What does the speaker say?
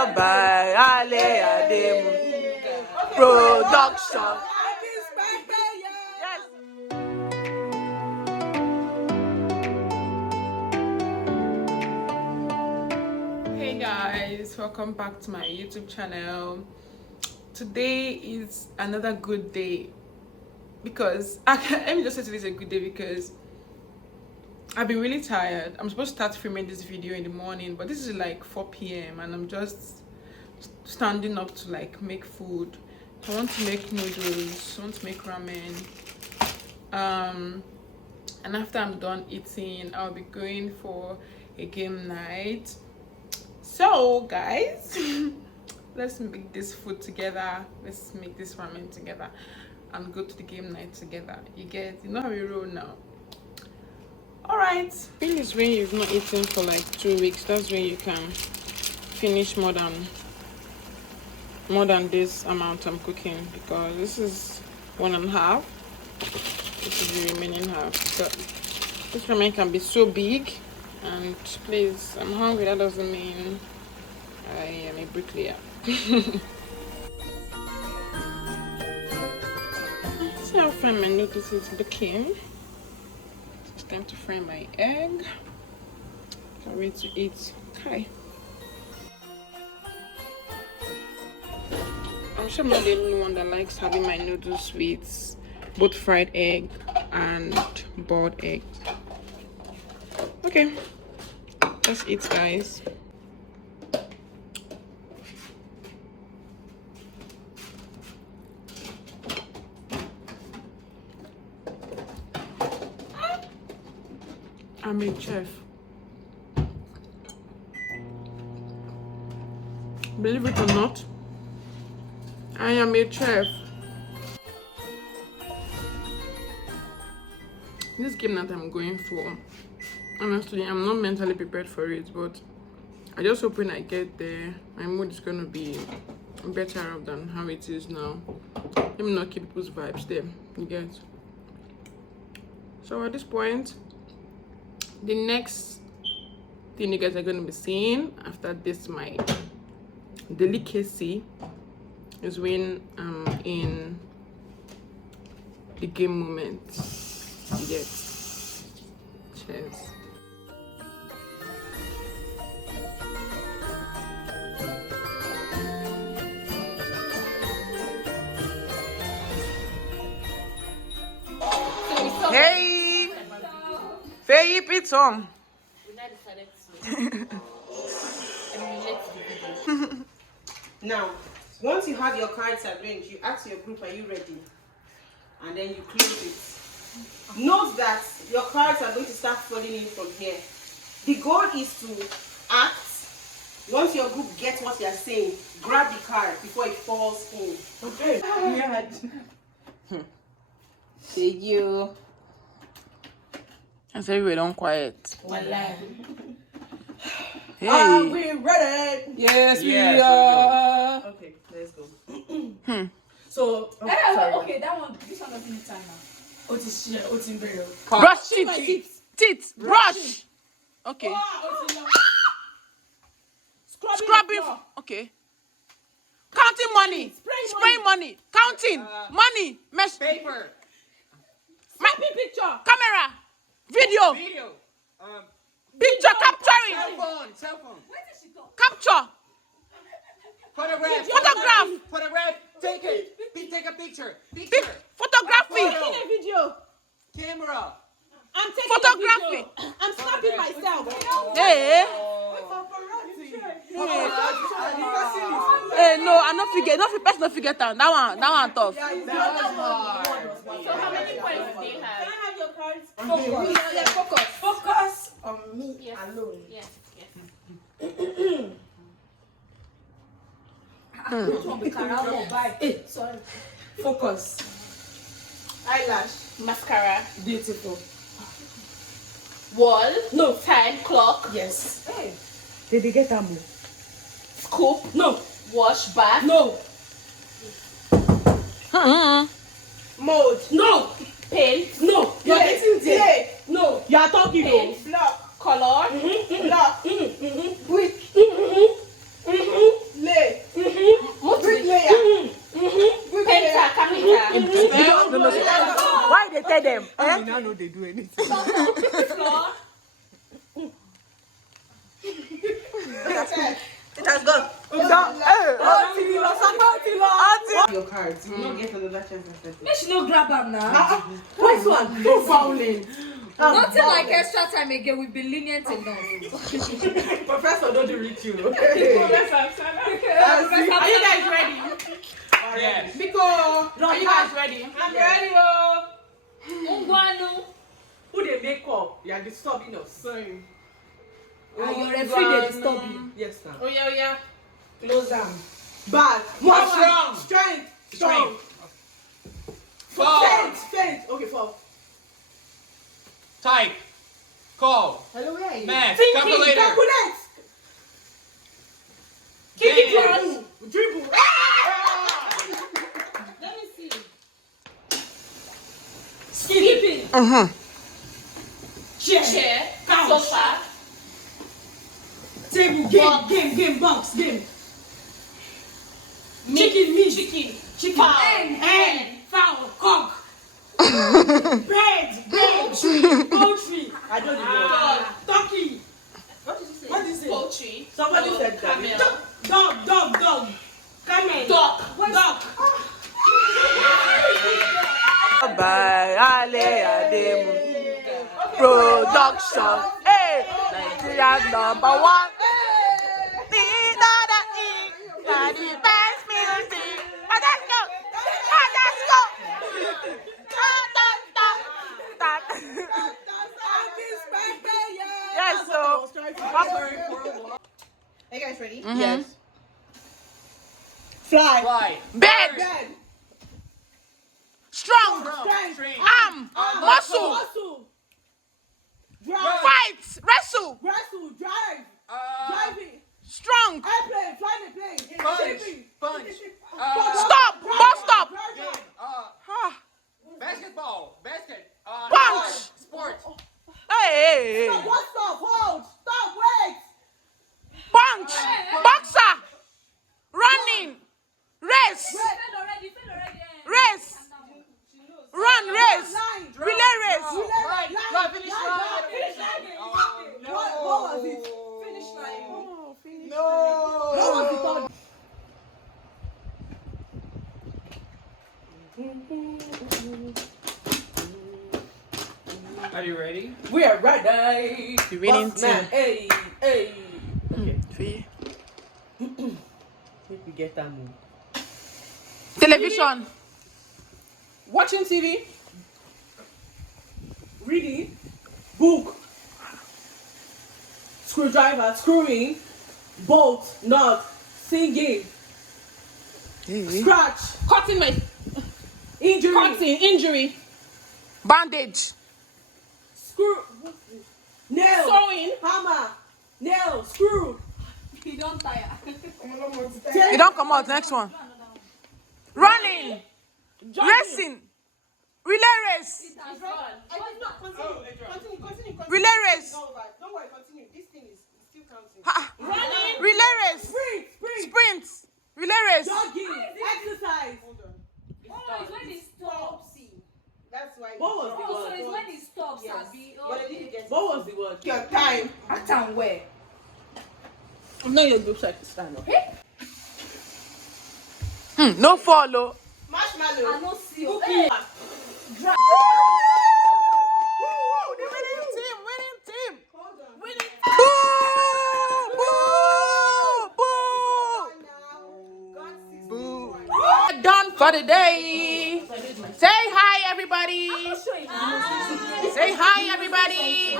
By Ale Ademu Production. Yes. Hey guys, welcome back to my YouTube channel. Today is another good day because let me just say today is a good day because I've been really tired. I'm supposed to start filming this video in the morning, but this is like 4 p.m. and I'm just standing up to like make food. I want to make noodles, I want to make ramen. And after I'm done eating, I'll be going for a game night. So guys, let's make this food together. Let's make this ramen together and go to the game night together. You know how we roll now. Alright. Thing is, when you've not eaten for like 2 weeks, that's when you can finish more than this amount I'm cooking, because this is 1.5. This is the remaining half. So this ramen can be so big, and please, I'm hungry. That doesn't mean I am a bricklayer. See how fine my noodles is looking. It's time to fry my egg. Can't wait to eat. Okay. I'm sure I'm not the only one that likes having my noodles with both fried egg and boiled egg. Okay, let's eat, guys. I'm a chef. Believe it or not, I am a chef. This game that I'm going for, honestly, I'm not mentally prepared for it, but I just hope when I get there, my mood is gonna be better than how it is now. Let me not keep people's vibes there, you get? So at this point, the next thing you guys are gonna be seeing after this, my delicacy, is when I'm in the game moment. You get? Cheers. Hey, Faye Piton. Now, once you have your cards arranged, you ask your group, are you ready? And then you close it. Note that your cards are going to start falling in from here. The goal is to act. Once your group gets what you're saying, grab the card before it falls in. Okay. Thank you. I said we don't quiet. Hey. Are we ready? Yes, we are. Okay, let's go. So, okay, that one, this one doesn't need time now. Brush teeth. Brush. Okay. Scrubbing. Okay. Counting money. Spraying money. Counting money. Mesh Paper. snapping picture. Camera. Video. Picture capturing. Cell phone. Capture. Photograph. Take it. Take a picture. Photography. I'm taking a video. Camera. I'm taking Photography. a video. I'm snapping myself. Hey. Hey, no, I don't forget. Don't person don't forget that. That one tough. So how many points do they have? Can I have your cards? Focus on me alone. Yes. Sorry. Focus. Eyelash. Mascara. Beautiful. Wall. No. Time. Clock. Yes. Hey. Did they get ammo? Scoop. No. Wash. Bath. No. Mode. No. Paint. No. You're getting there. No. You are talking. Paint. Block. Color. Block. Brick. tell them. I mean, I know they do anything. Floor. It has gone. Your cards. You will not get another chance after this. Make she no grab am now. Which one? Too fouling. Nothing like extra time again. We've been lenient enough. Professor, don't reach you. Are you guys ready? Yes. Because are you guys ready? I'm ready, oh. Ungwanu. Who they make up? You are disturbing us. Sorry. Your referee dey disturb you. Yes, ma'am. Oh yeah. Close down. Back. More Strong. strong. Strong. Fall. Faint. Okay, fall. Type. Call. Hello, where are you? Math. Thinking. Calculator. Calculate. Kicking Dribble. Dribble. Let me see. Skipping. Chair. Sofa. Table. Game. Box. Game. Chicken. Hen. Fowl. Cock. Bread. Poultry. I don't know. Turkey. What did you say? What did you say? Poultry. Somebody said Camel. that. Dog. Camel. Duck. Duck. Bye, Ale Ademu. Production. Hey, Nigeria's #1. The best music. Let's go. Yes, so. Are you guys ready? Yes. Fly. Fly. Bed. Bed. Strong. Strength. Arm. Muscle. Drive. Fight. Wrestle. Drive. Driving. Strong. Airplane. Flying a plane. Shipping. Punch. Stop. Bus stop. Basketball. Basket. Punch. Sport. Hey. What stop? Hold. Stop. Wait. Punch. Boxer. Running. Race. Race. Run race. Line. Relay race. Line. Finish line. Finish line. No. What was it? Finish line. No. What was the third? Are you ready? We are ready. The winning Boss man. team. Hey. Okay. Three. Make we get that move. Television. Watching TV. Reading. Book. Screwdriver. Screwing. Bolt. Nut. Singing. Scratch. Cutting my injury. Bandage. Screw. Nail. Sewing. Hammer. Nail. Screw. He don't tire. You don't come out. Next one. Running. Racing. Relay race. Continue. Relay race. Don't worry, continue. This thing is still counting. Running. Relay race. Sprint. Sprint. Relay race. Jogging. Exercise. Oh, it's when it stops. That's why. What was the Oh, word? so it's when it stops, Yes. Abi. But I didn't get it. What was the word? Your time. At and where? No, your group side stand up. No follow. Marshmallow. I no see you. Cookie. Hey. The winning team. Hold on. Boo. We're done for the day. Say hi, everybody. Say hi, everybody.